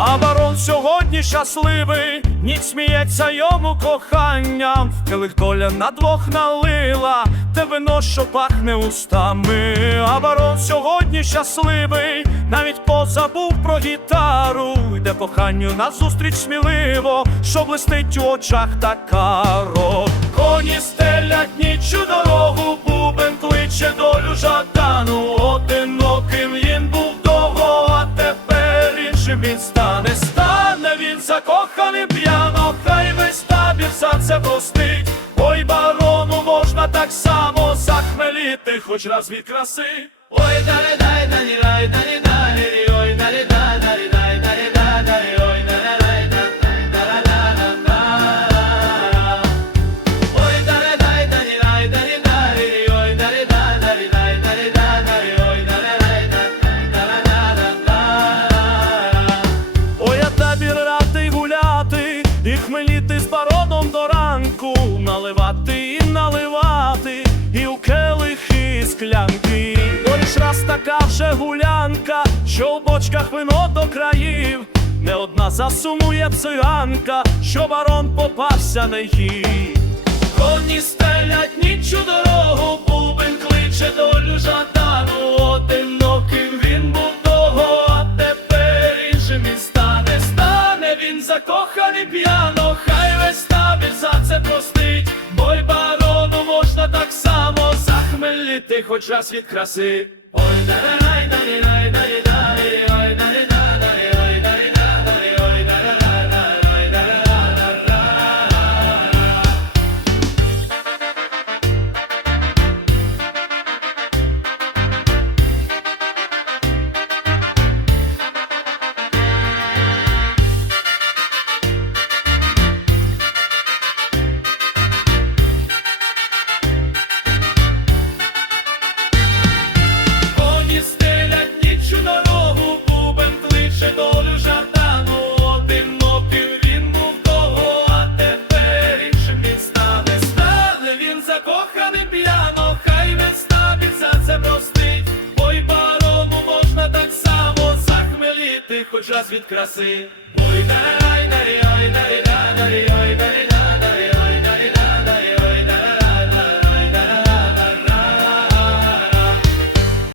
А барон сьогодні щасливий, ніч сміється йому коханням. Келих доля на двох налила, те вино, що пахне устами. А барон сьогодні щасливий, навіть позабув про гітару. Йде коханню назустріч сміливо, що блистить у очах та каро. Закоханий п'яно, хай весь табір серце це простить. Ой, барону можна так само захмеліти, хоч раз від краси. Ой, дай дай дай дай далі ранку, наливати і наливати, і у келихи склянки. Ой, ж раз така вже гулянка, що в бочках вино до країв, не одна засумує циганка, що барон попався не їй. Коні стелять захмеліти, хоч раз від краси. Ой, не дай най дай раз від краси. Ой, дай дай дай ой, дай дай дай дай